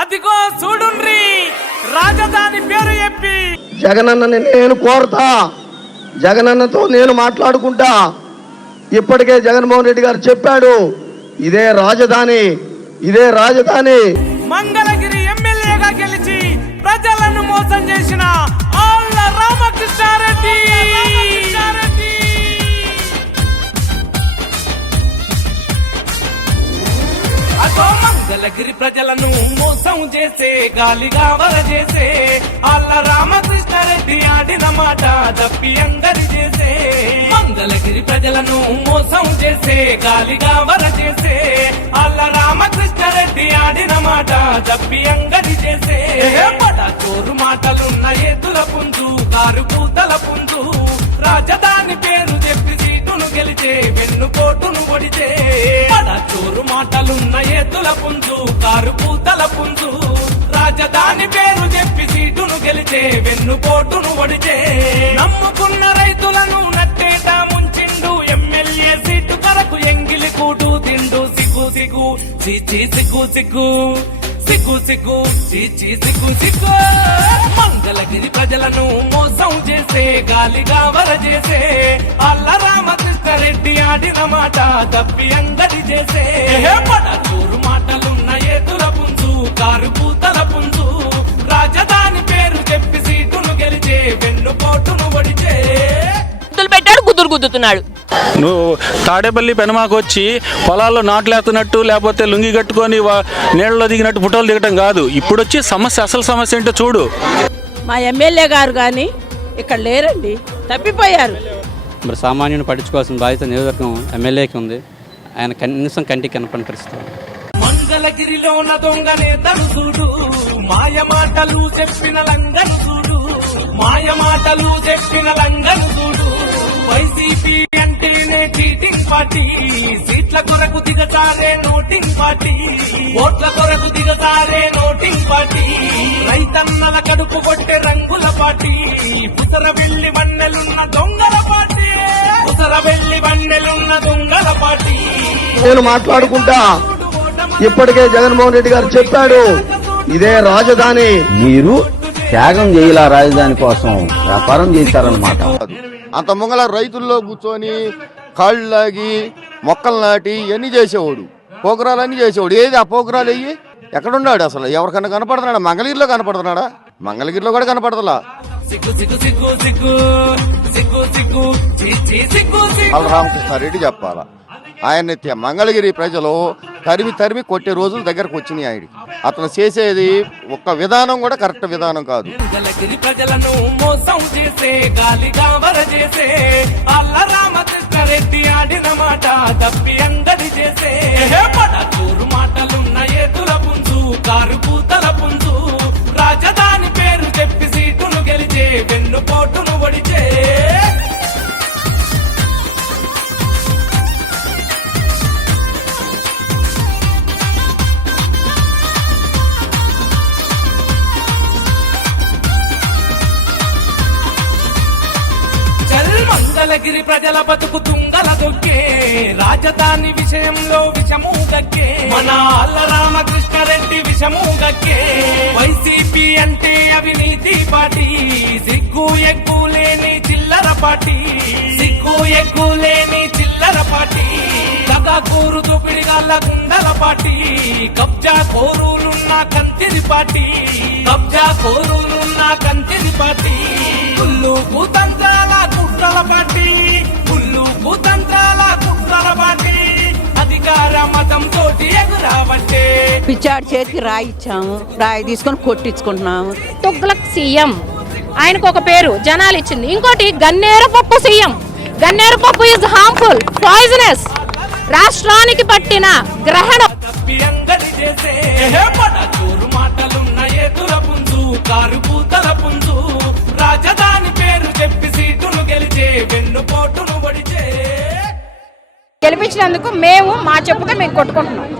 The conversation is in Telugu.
అదిగో చూడుండ్రి. రాజధాని పేరు చెప్పి. జగనన్నని నేను కోరుతా. జగనన్నతో నేను మాట్లాడుకుంటా. ఇప్పటికే జగన్మోహన్ రెడ్డి గారు చెప్పాడు ఇదే రాజధాని ఇదే రాజధాని. మంగళగిరి ఎమ్మెల్యేగా గెలిచి ప్రజలను మోసం చేసిన అలగిరి ప్రజలను మోసం చేసే గాలిగా వరజేసే ఆళ్ళ రామకృష్ణారెడ్డి ఆడిన మాట దప్పి అందరి చేసే. మంగళగిరి ప్రజలను మోసం చేసే గాలిగా వరజేసే ఆళ్ళ రామకృష్ణారెడ్డి ఆడిన మాట దప్పి అంగడి చేసే. పడ చోరు మాటలున్న ఎదుల పుంజు కారు పూతల పుంజు రాజధాని పేరు చెప్పి సీటును గెలిచే వెన్ను కోటును పొడిచే. చోరు ఎద్దుల పుంజు కారు పూతల పుంజు. రాజధాని పేరు చెప్పి సీటును గెలిచే వెన్ను పోటును ఒడిచే. నమ్ముకున్న రైతులను నట్టేట ముంచిండు ఎమ్మెల్యే సీటు కొరకు ఎంగిలి కూటు తిండు. సిగ్గు సిగ్గు చీచి సిగ్గు సిగ్గు. సిగ్గు సిగ్గు చీచి సిగ్గు సిగ్గు. మంగళగిరి ప్రజలను మోసం చేసే గాలిగా వర చేసే ఆడిన మాట తప్పి అంగడి చేసే. పడ చూరు మాటలున్న ఎదుల పుంజు కారు పూతల పుంజు. రాజధాని పేరు చెప్పి సీటును గెలిచే వెన్ను పోటును ఒడిచే. గుద్దులు పెట్టాడు గుద్దులు గుద్దుతున్నాడు. నువ్వు తాడేపల్లి పెనమాకు వచ్చి పొలాల్లో నాట్లేస్తున్నట్టు లేకపోతే లుంగి కట్టుకొని నీళ్ళలో దిగినట్టు ఫోటోలు దిగటం కాదు. ఇప్పుడు వచ్చి సమస్య అసలు సమస్య ఏంటో చూడు. మా ఎమ్మెల్యే గారు కానీ ఇక్కడ లేరండి తప్పిపోయారు. మరి సామాన్యుని పట్టించుకోవాల్సిన బాధ్యత నియోజకవర్గం ఎమ్మెల్యేకి ఉంది. ఆయన కనీసం కంటికి కనపని పరిస్థితి ఉన్న దొంగనే తడుసుడు మాయ మాటలు చెప్పిన లంగను చూడు మాయ మాటలు చెప్పిన లంగను చూడు వైసీపీ అంటేనే చీటింగ్ పార్టీ. సీట్ల కొరకు దిగతారే నోటింగ్ పార్టీ. ఓట్ల కొరకు దిగతారే నోటింగ్ పార్టీ. రైతన్నల కడుపు కొట్టే రంగుల పార్టీ. పుతర వెళ్ళి మన్నెలున్న దొంగ నేను మాట్లాడుకుంటా. ఇప్పటికే జగన్మోహన్ రెడ్డి గారు చెప్పాడు ఇదే రాజధాని. మీరు త్యాగం చేయాల రాజధాని కోసం? వ్యాపారం చేశారన్నమాట. అంత ముంగల రైతుల్లో కూర్చొని కాళ్ళు లాగి మొక్కలు నాటి ఇవన్నీ చేసేవాడు. పోకరాలన్నీ చేసేవాడు. ఏది ఆ పోకరాలు అయ్యి ఎక్కడున్నాడు అసలు? ఎవరికన్నా కనపడుతున్నాడా? మంగళగిరిలో కనపడుతున్నాడా? మంగళగిరిలో కూడా కనపడతలా? సిగ్గు బలరామకృష్ణారెడ్డి చెప్పాలా? ఆయన మంగళగిరి ప్రజలు తరిమి తరిమి కొట్టే రోజులు దగ్గరకు వచ్చినాయి ఆయనకి. అతను చేసేది ఒక్క విధానం కూడా కరెక్ట్ విధానం కాదు. ఆడిన మాట తప్పి అందరి చేసే. మాటలున్న ఎదుల మంగళగిరి ప్రజల బతుకు తుంగల దొక్కే. రాజధాని విషయంలో విషము దక్కే. మన అల్ల రామకృష్ణారెడ్డి విషము దక్కే. వైసీపీ అంటే అవినీతి పార్టీ. సిగ్గు ఎక్కువ లేని చిల్లర పార్టీ. సిగ్గు ఎక్కువ లేని చిల్లర పార్టీ. కథ కూరు దోపిడిగాళ్ళ గుండల పార్టీ. కబ్జా కోరులున్న కంతిరి పార్టీ. కబ్జా కోరులున్న కంతిరి పార్టీ. కుళ్ళు భూతంత్రాల కుట్రల పార్టీ కుళ్ళు కుతంత్రాల కుట్రల పార్టీ అధికార మతం తోటి ఎగురావంటే. పిచ్చాడి చేతికి రాయి ఇచ్చాము రాయి తీసుకొని కొట్టించుకుంటున్నాము. తుగ్లక్ సీఎం. ఆయనకు ఒక పేరు జనాలు ఇచ్చింది. ఇంకోటి గన్నేరు పప్పు సీఎం. గన్నేరు పప్పు ఇస్ హార్మ్ఫుల్ పాయిజనస్ రాష్ట్రానికి పట్టిన గ్రహణం కారు పూతల పుంజు. పోటును మేము మా చెప్పుగా మేము కొట్టుకుంటున్నాం.